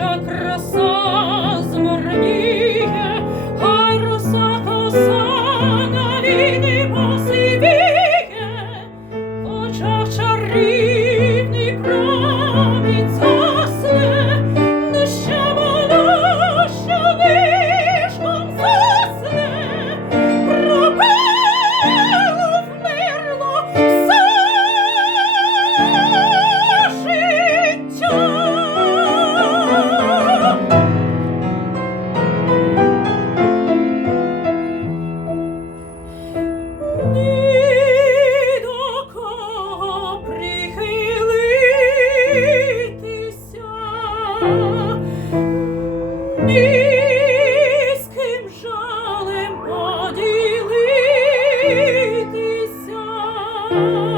наша краса. Oh.